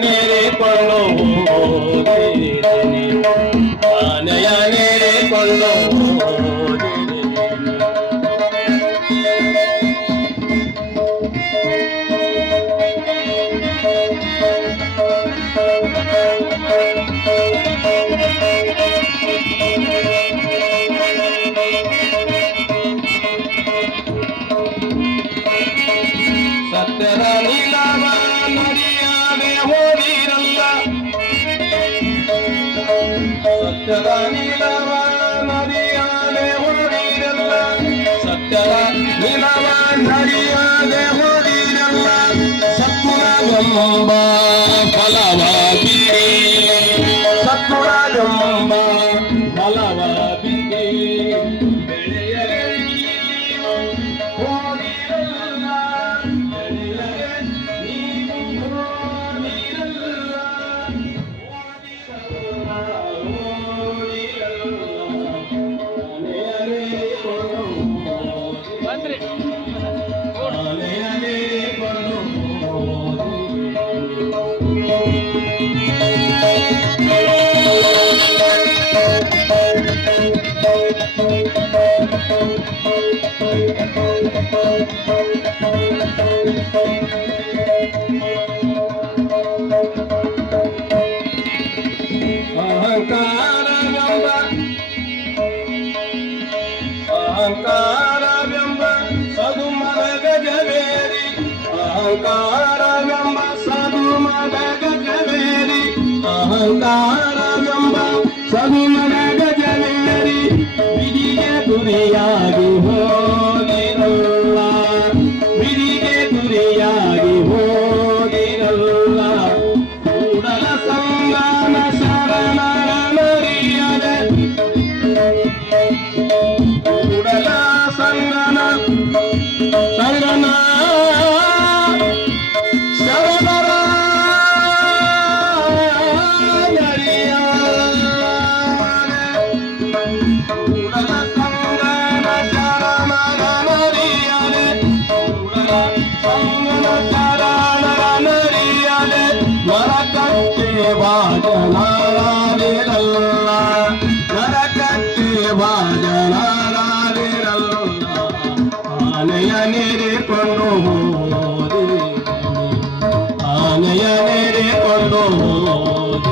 मेरे पलों சத்தவ நிலவ நரியாதே ஓடிரல்ல சத்தவ நிலவ நரியாதே ஓடிரல்ல சத்துணவம்பா अहंकार रम्बा सदू मरद ज अहंकार रम्बा सदू मरद ज अहंकार ஆனையானே கொண்டு ஆனையானே கொண்டு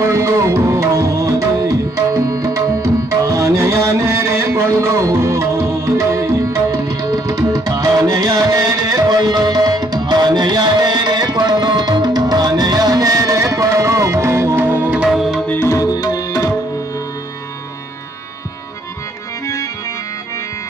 ಬಂದು ಆನೆಯ ನೆರೆ ಬಂದು